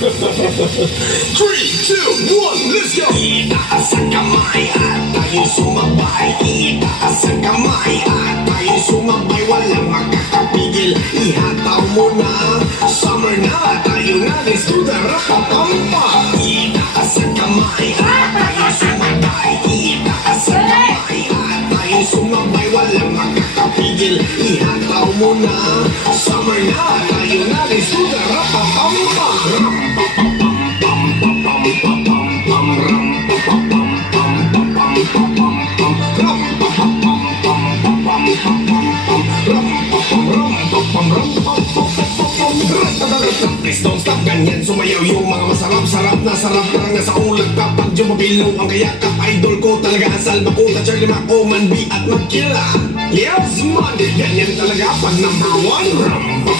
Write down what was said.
2, 1, let's go! Itaas ang kamay at tayo sumabay. Itaas ang kamay at tayo sumabay. Walang makakapigil, ihataw mo na. Summer na, tayo na, let's do the rapapampa. Itaas ang kamay at tayo sumabay. Itaas ang kamay at tayo sumabay. Walang makakapigil, ihataw mo na. Summer na, tayo na, let's do the rapapampa. Please don't stop, ganyan sumayaw yung mga masarap-sarap na sarap lang nasa ulat kapag jumabilaw ang kayakap. Idol ko talaga ang salba ko na Charlie Maco, Manbi at Magkila. Yes, man, ganyan talaga pag number 1.